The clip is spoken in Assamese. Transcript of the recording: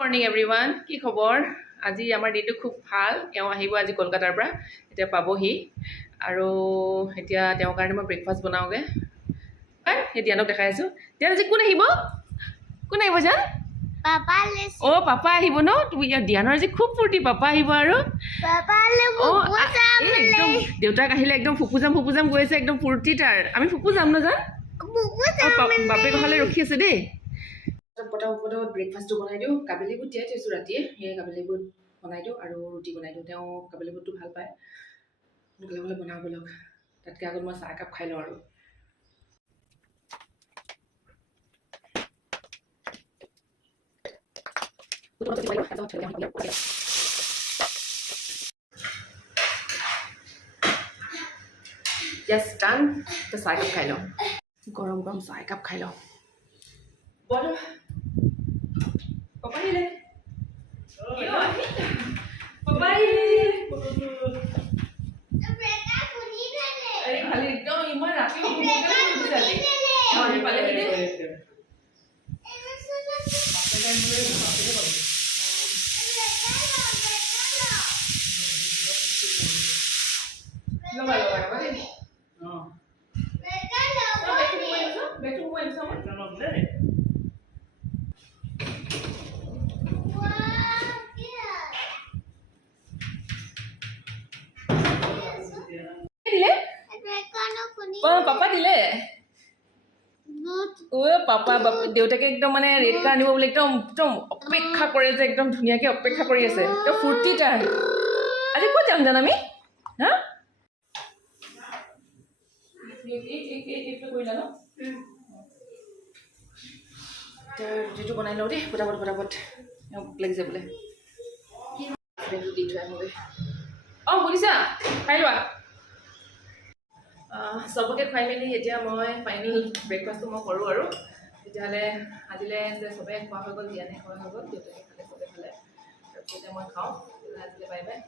মৰ্নিং এভৰিৱান, কি খবৰ? আজি আমাৰ দিনটো খুব ভাল। তেওঁ আহিব আজি কলকাতাৰ পৰা, এতিয়া পাবহি আৰু এতিয়া তেওঁৰ কাৰণে মই ব্ৰেকফাষ্ট বনাওঁগৈ। সেই দিয়ানক দেখাই আছোঁ। দিয়ান আজি কোন আহিব? কোন আহিব জান? অ' পাপা আহিব ন? তুমি ইয়াৰ দিয়ানৰ আজি খুব ফূৰ্তি, পাপা আহিব আৰু একদম দেউতাক আহিলে একদম ফুপু যাম গৈ আছে, একদম ফূৰ্তি তাৰ। আমি ফুপু যাম ন জান? বাপেক অহালৈ ৰখি আছে দেই। পটাপট ব্ৰেকফাষ্টটো বনাই দিওঁ। কাবেলি বুট তিয়াই থৈছোঁ ৰাতিয়ে, সেই কাবেলি বুট বনাই দিওঁ আৰু ৰুটি বনাই দিওঁ। তেওঁ কাবেলি বুটটো ভাল পায়। সোনকালে বনাওঁ বলক, তাতকৈ আগত মই চাহ একাপ খাই লওঁ আৰু। জাষ্ট ডান। চাহ একাপ খাই লওঁ, গৰম গৰম চাহ একাপ খাই লওঁ। বলো পাপা আহিলে, পাপা আহিলে। খালি একদম ইমান ৰাতি পালেহি দেই। পাপা দিলে পাপা দেউতাকে একদম মানে ৰেড কাৰ আনিব বুলি একদম একদম অপেক্ষা কৰে যে, একদম ধুনীয়াকৈ অপেক্ষা কৰি আছে। একদম ফূৰ্তি তাৰ। আজি ক'ত যাম জান আমি? হা কৰিলা ন? ৰুটিটো বনাই লওঁ দেই, পটাপট ভোক লাগিছে বোলে। দি থৈ আহোঁগৈ। অঁ শুনিছা? খাই লোৱা। চবকে খুৱাই মেলি এতিয়া মই ফাইনেল ব্ৰেকফাষ্টটো মই কৰোঁ আৰু। তেতিয়াহ'লে আজিলৈ চবেই খোৱা হৈ গ'ল, জ্ঞানে খোৱা হৈ গ'ল, দেউতাকে খালে, চবেই খালে। তাৰপিছত এতিয়া মই খাওঁ। আজিলৈ বাই বাই।